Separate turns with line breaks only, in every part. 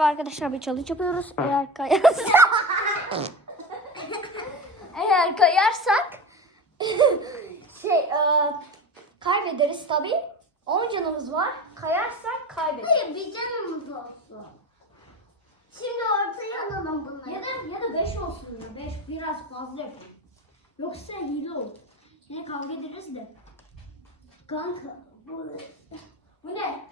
Arkadaşlar bir challenge yapıyoruz. Eğer kayarsak eğer kayarsak şey e, kaybederiz tabi. 10 canımız var. Kayarsak kaybederiz.
Hayır bir canımız olsun. Şimdi ortaya alalım bunları.
Ya da ya da 5 olsun ya. 5 biraz fazla yapalım. Yoksa hile olur. Yine kavga ederiz de.
Kanka bu
Bu ne?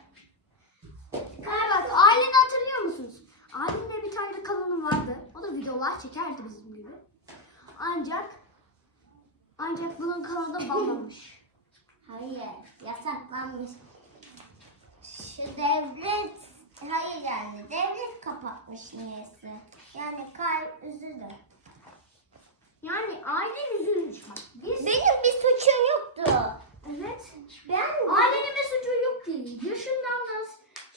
Bak aileni hatırlıyor musunuz? Ailenin de bir tane kanalı vardı. O da videolar çekerdi bizim gibi. Ancak ancak bunun kanalı banlanmış.
Hayır yasaklanmış. Şu devlet hayır yani devlet kapatmış niyeyse. Yani kalp üzülür.
Yani ailen üzülmüş bak. Biz
Benim bir suçum yoktu.
evet.
Ben
Ailenin bir suçu yok değil. Yaşından da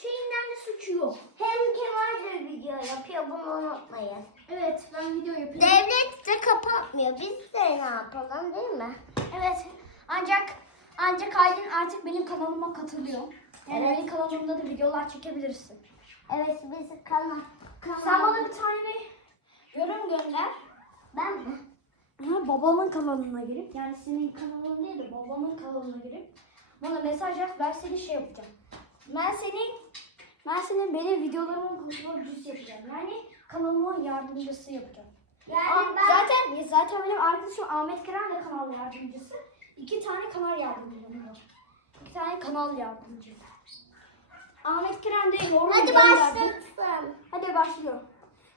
şeyinden de suçu yok.
hem Kemal de video yapıyor bunu unutmayın.
Evet ben video yapıyorum.
Devlet de kapatmıyor. Biz de ne yapalım değil mi?
Evet. Ancak ancak Aylin artık benim kanalıma katılıyor. Yani
Evet.
benim kanalımda da videolar çekebilirsin.
Evet biz kanal. kanal.
Sen bana bir tane yorum gönder.
Ben mi?
Ha, babamın kanalına girip yani senin kanalın değil de babamın kanalına girip bana mesaj yaz ben seni şey yapacağım. Ben seni ben senin benim videolarımın kontrolcüsü yapacağım. Yani kanalımın yardımcısı yapacağım.
Yani
Aa,
ben
Zaten zaten benim arkadaşım Ahmet Kerem de kanal yardımcısı. İki tane kanal yardımcısı var. İki tane kanal yardımcısı. Ahmet Kerem de yorum
Hadi başlasın.
Hadi başlıyor.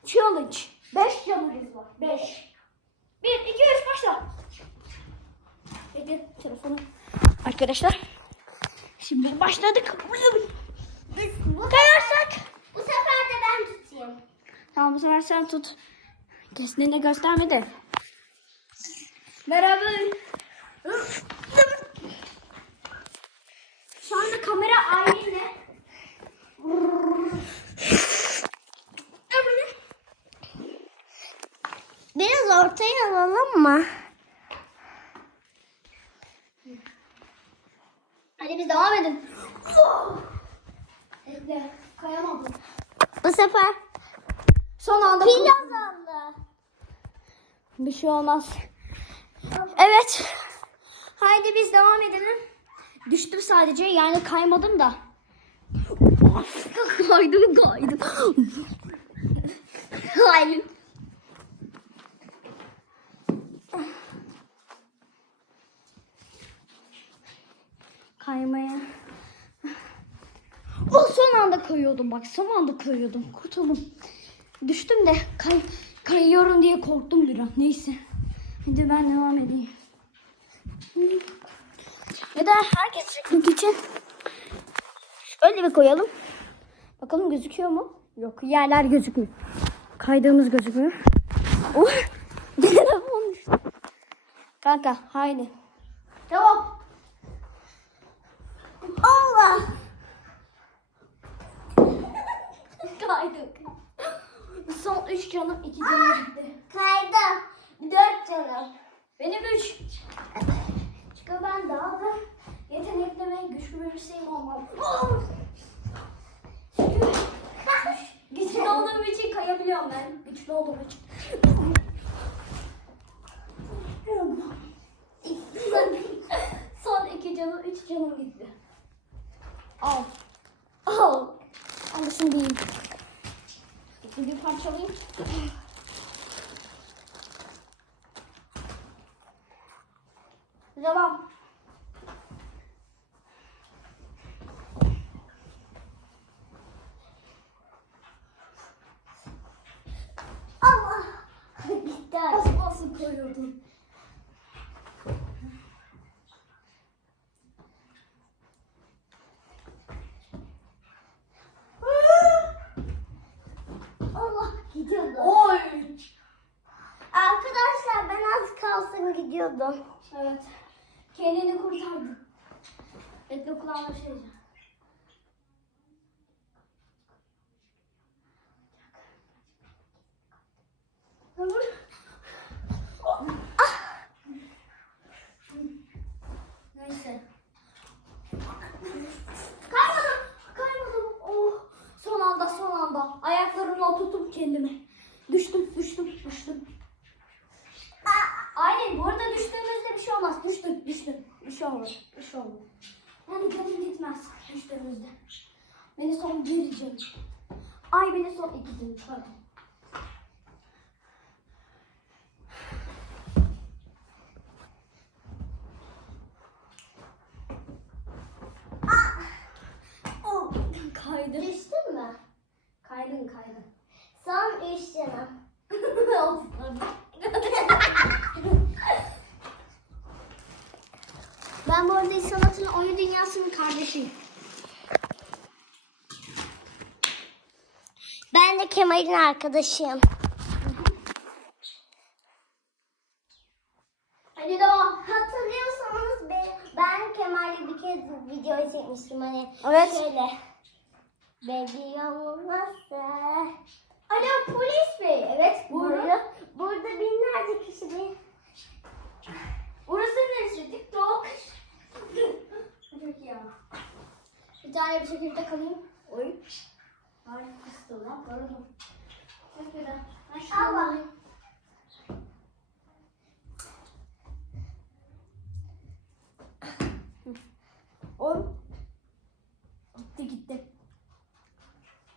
Challenge. 5 canımız var. 5. 1, 2, 3 başla. Bekle telefonu. Arkadaşlar. Şimdi başladık. Kayarsak.
bu sefer de ben tutayım.
Tamam bu sefer sen tut. Kesinlikle gösterme de. Merhaba. Şu anda kamera aynıyla.
Biraz ortaya alalım mı?
Hadi biz devam edin. Bekle. Kayamadım.
Bu sefer
Son anda
pil azaldı.
Bir şey olmaz. Evet. Haydi biz devam edelim. Düştüm sadece yani kaymadım da. kaydım kaydım. Halim. Kaymaya. O son anda kayıyordum bak son anda kayıyordum. Kurtuldum. Düştüm de kay, kayıyorum diye korktum biraz. Neyse. Hadi ben devam edeyim. Ya da herkes çekmek için şöyle bir koyalım. Bakalım gözüküyor mu? Yok yerler gözükmüyor. Kaydığımız gözükmüyor. Oh, telefon düştü. Kanka haydi. Devam.
Allah.
Kaydık. Son 3 canım 2 canım gitti.
Kaydı. Dört canım.
Benim 3. Çünkü ben daha da yetenekli ve güçlü birisiyim olmam. Çünkü güçlü olduğum için kayabiliyorum ben. Güçlü olduğum için. Son iki canım, üç canım gitti. Al. Al. Anlasın diyeyim. Bir parçalayayım. Devam.
Allah. Gitti artık.
nasıl koyuyordun?
Allah gidiyordu.
Oy.
Arkadaşlar ben az kalsın gidiyordum.
Evet. Kendini kurtardın. Bekle kulağına bir şey diyeceğim. Neyse. Kaymadım. Kaymadım. Oh. Son anda son anda. Ayak ayaklarımla oturttum kendimi. Düştüm, düştüm, düştüm. Aynen bu arada düştüğümüzde bir şey olmaz. Düştüm, düştüm. Bir şey olmaz, bir şey olmaz. Yani canım gitmez düştüğümüzde. Beni son gireceğim. Ay beni son iki gün pardon. Oh, kaydım.
Düştün mü?
Kaydın kaydın.
Son üç canım.
Ben bu arada sanatın oyun dünyasının kardeşiyim.
Ben de Kemal'in arkadaşıyım.
Hadi devam.
Hatırlıyorsanız ben, ben Kemal'le bir kez video çekmiştim hani
Evet.
Bebeğim nasıl?
Alo polis bey. Evet buyurun.
Burada, burada binlerce kişi bir
Burası neresi? TikTok. Çok ama. Bir tane bir şekilde kalayım. Oy. Ay kıstı lan. Pardon. Çok güzel.
Allah.
Gitti gitti.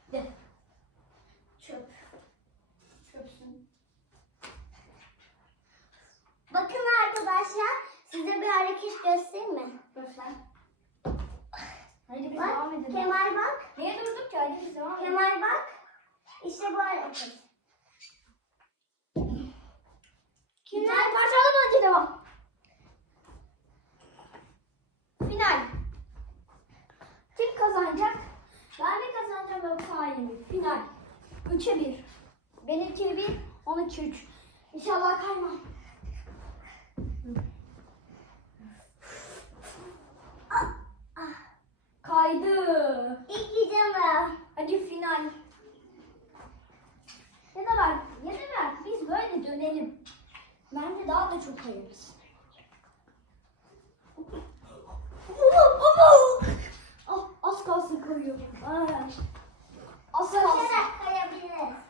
Gitti. Çöp. Çöpsün.
Bakın arkadaşlar size bir hareket göstereyim mi?
Göster. Haydi biz
Bak
devam edelim.
Kemal bak.
Niye durduk ki? Haydi biz devam edelim.
Kemal bak. İşte bu hareket.
Final parçalama hadi devam. Final. Kim kazanacak? Ben mi kazanacağım yoksa Aile mi? Final. 3'e 1. Ben 2'ye 1, 12 3. İnşallah kaymam. Kaydı.
İki canım.
Hadi final. Ya da ver, ya da ver. Biz böyle dönelim. Bence daha da çok kayarız. Ah, az kalsın kayıyordum. Ay. Az kalsın.
Koşarak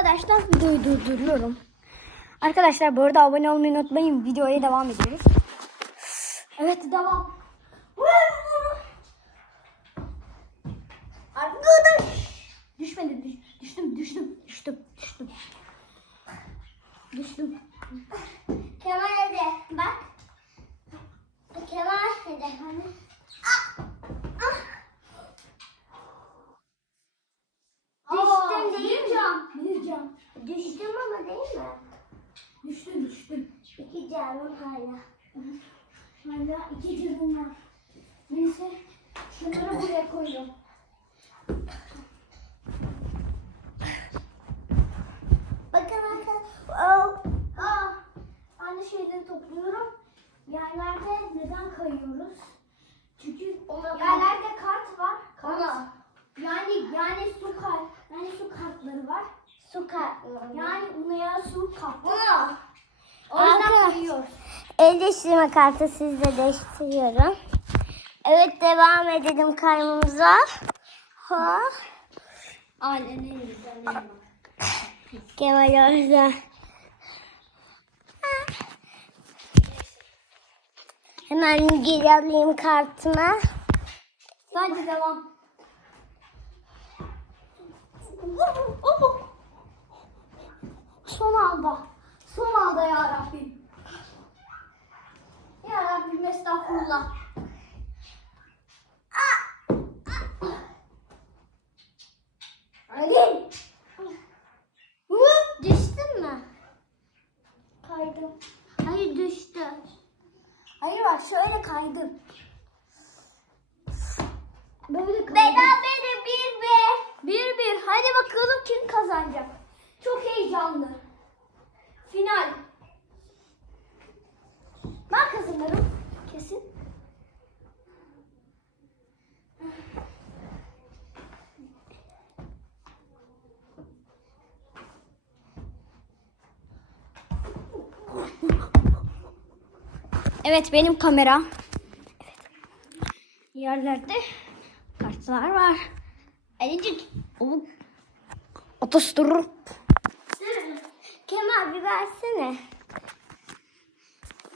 Arkadaşlar videoyu durduruyorum. Arkadaşlar bu arada abone olmayı unutmayın. Videoya devam ediyoruz. Evet devam. Arkadaş. Düşmedi. Düş, düştüm düştüm düştüm düştüm. Düştüm.
Kemal hadi bak. Kemal hadi. Hani. Düştün değil mi?
Can. Bir can.
Düştüm ama değil mi?
Düştüm düştüm.
İki canım hala.
Hala iki canım var. Neyse şunları buraya koydum.
Bakın arkadaşlar. Oh.
Aa, aynı şeyleri topluyorum. Yerlerde neden kayıyoruz? Çünkü
Ona-
yerlerde kart var. Kart.
Ona.
Yani yani su kart. Yani su kartları var.
Su kartları.
Yani unaya su kart.
Ona.
O yüzden
Arkadaş-
kayıyoruz.
El değiştirme kartı sizde değiştiriyorum. Evet devam edelim kaymamıza. Ha.
Aynen en güzel.
Kemal orada. Hemen geri alayım kartımı.
Hadi devam. Son anda. Son anda ya Rabbim. Rabbim estağfurullah. Hadi.
Düştün mü?
Kaydım.
Hayır düştü.
Hayır bak şöyle kaydım. Böyle kaydım.
Berabere bir bir.
Bir bir. Hadi bakalım kim kazanacak. Çok heyecanlı. Final. Ben kazanırım. Kesin. Evet benim kamera. Evet. Yerlerde kartlar var. Elicik. Otosturu.
Kemal bir versene.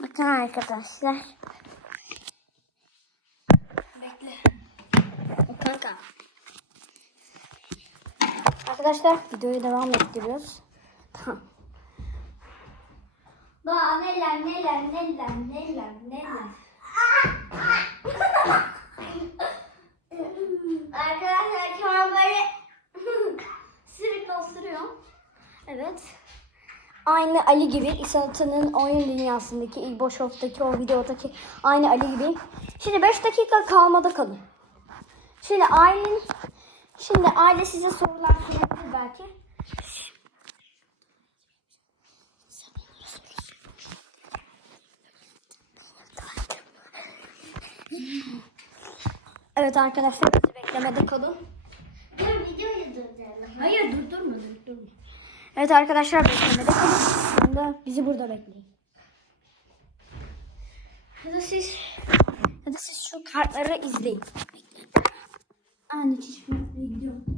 Bakın arkadaşlar.
Bekle. O kanka. Arkadaşlar videoyu devam ettiriyoruz. Tamam. Daha neler neler neler neler neler.
Arkadaşlar Kemal böyle
Sürekli osuruyor. Evet. Aynı Ali gibi İsat'ın oyun dünyasındaki İlbo Shop'taki o videodaki aynı Ali gibi. Şimdi 5 dakika kalmada kalın. Şimdi ailen şimdi aile size sorular sorabilir belki. Evet arkadaşlar bizi beklemede kalın.
dur videoyu durduralım.
Hayır durdurma durdurma. Evet arkadaşlar beklemede kalın. Şimdi bizi burada bekleyin. Ya da siz ya da siz şu kartları izleyin. Aynı çeşmeye gidiyorum.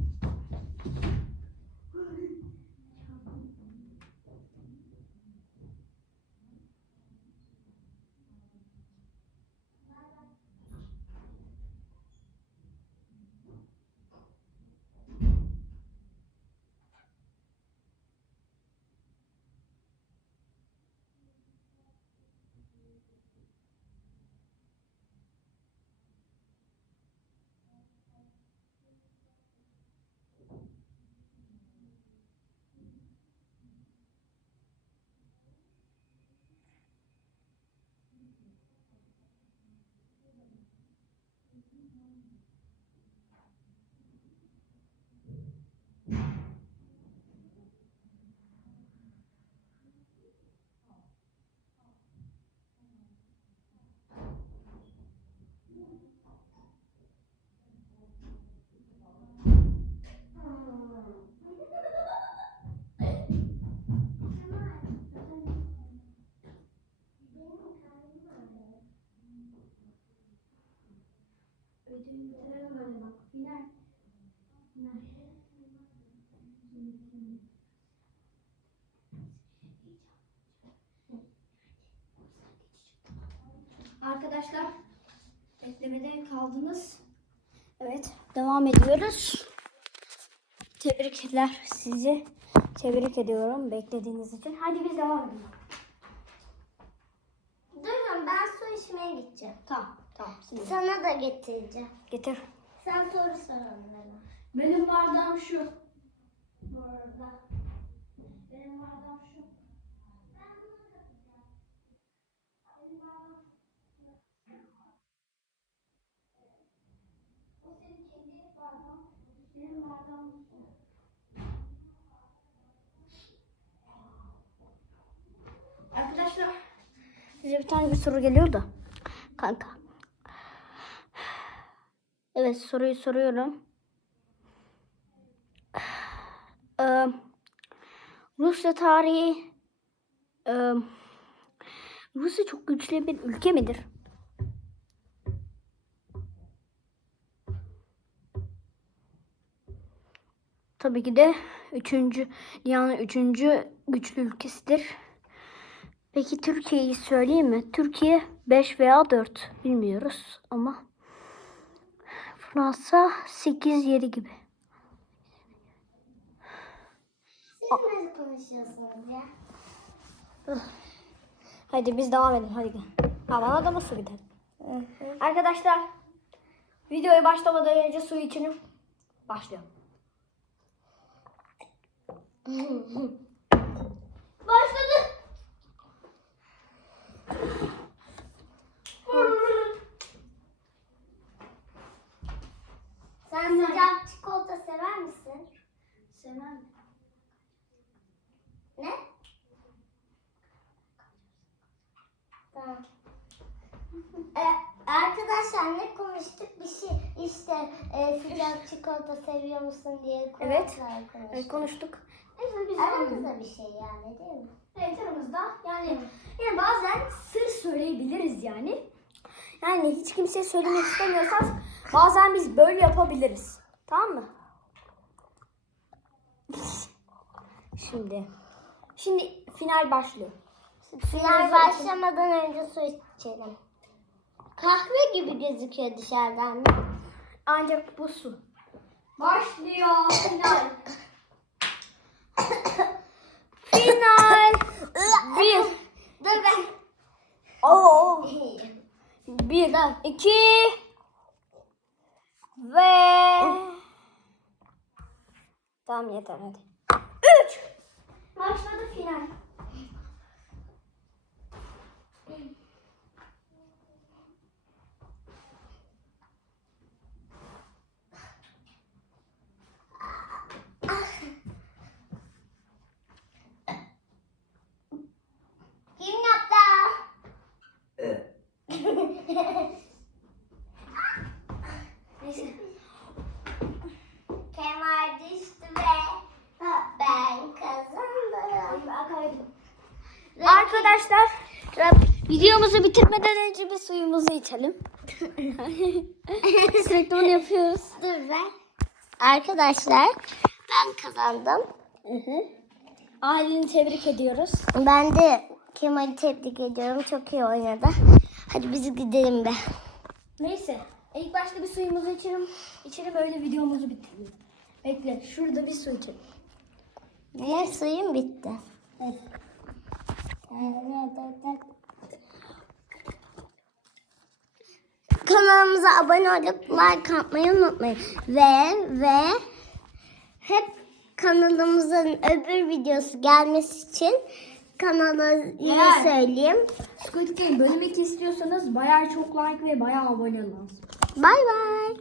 Ödülü bitirelim öyle bak. Final. Final. Arkadaşlar beklemede kaldınız. Evet devam ediyoruz. Tebrikler sizi. Tebrik ediyorum beklediğiniz için. Hadi biz devam edelim.
Durun ben su içmeye gideceğim.
Tamam tamam. Şimdi
Sana da getireceğim.
getir.
Sen soru sor onlara.
Benim bardağım şu. Bu arada. Benim bardağım şu. Benim bardağım O senin kendi bardağın. Benim bardağım şu. Arkadaşlar size bir tane bir soru geliyor da. Kanka. Evet soruyu soruyorum. Ee, Rusya tarihi ee, Rusya çok güçlü bir ülke midir? Tabii ki de üçüncü, dünyanın üçüncü güçlü ülkesidir. Peki Türkiye'yi söyleyeyim mi? Türkiye 5 veya 4 bilmiyoruz ama Fransa 8-7 gibi.
Siz konuşuyorsunuz ya?
Hadi biz devam edelim. Hadi gel. Da mı su gidelim? Arkadaşlar videoya başlamadan önce su içelim. Başlıyorum. Başladı.
Sen sıcak çikolata sever misin?
Sevmem.
Ne? Tamam. Arkadaşlar ne konuştuk? Bir şey işte e, sıcak çikolata seviyor musun diye
Evet.
konuştuk.
Evet, konuştuk. Neyse biz
Aramızda bir şey yani değil mi?
Evet aramızda yani yani bazen sır söyleyebiliriz yani. Yani hiç kimseye söylemek istemiyorsanız bazen biz böyle yapabiliriz. Tamam mı? Şimdi şimdi final başlıyor.
Final başlamadan önce su içelim. Kahve gibi gözüküyor dışarıdan.
Ancak bu su. Başlıyor final. final. Bir.
Dur ben.
Oo. Bir, iki ve tamam yeter hadi. Üç. Başladı final.
Kim yaptı?
Neyse.
Kemal düştü ve ben kazandım.
Arkadaşlar videomuzu bitirmeden önce bir suyumuzu içelim. Sürekli onu yapıyoruz.
Dur be. Arkadaşlar ben kazandım.
Aileni tebrik ediyoruz.
Ben de Kemal'i tebrik ediyorum. Çok iyi oynadı. Hadi biz gidelim be.
Neyse. İlk başta bir suyumuzu içelim. İçelim öyle videomuzu bitirelim. Bekle. Şurada bir su içelim.
Ne suyum bitti.
Evet.
Kanalımıza abone olup like atmayı unutmayın. Ve ve hep kanalımızın öbür videosu gelmesi için kanalı yine
Evet.
söyleyeyim.
Squid Game bölüm 2 istiyorsanız bayağı çok like ve bayağı abone lazım.
Bay bay.